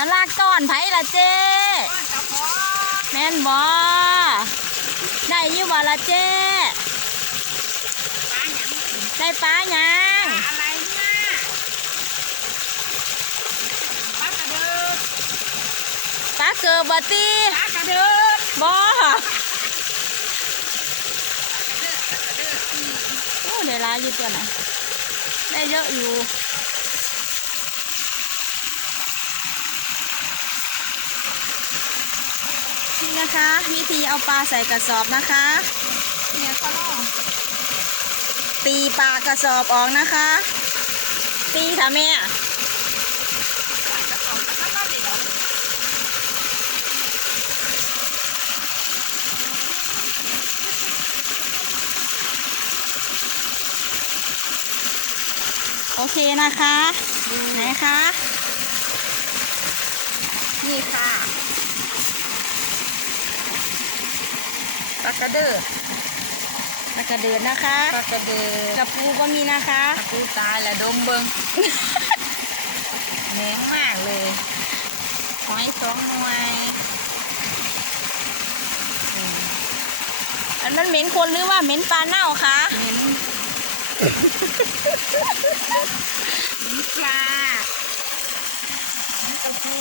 จะลากต้อนไผละเจ้แม่นบอได้อยี่บ่ละเจ้ได้ปลาหยังอะไรเนี่ยปลากระเดิดปลาเกิดบ่ตีปลากระเดิดบอโอ้ได้หลายอยู่ตัวน่ะได้เยอะอยู่ นี่นะคะ วิธีเอาปลาใส่กระสอบนะคะเนี่ยก็ล่องตีปลากระสอบออกนะคะ ตีทำแม่ะแล้วก็เดี๋ยวโอเคนะคะ ไหนคะ นี่ค่ะ ปลากระเดิดปลากระเดือนนะคะปลากระเดิดกระปูก็มีนะคะปลากูตายแล้วดมเบิงแหนงมากเลยหอยสองหน่วยอืมอันนั้นเหม็นคนหรือว่าเหม็นปลาเน่าคะเหม็นนี่ค่ะนี่กระพู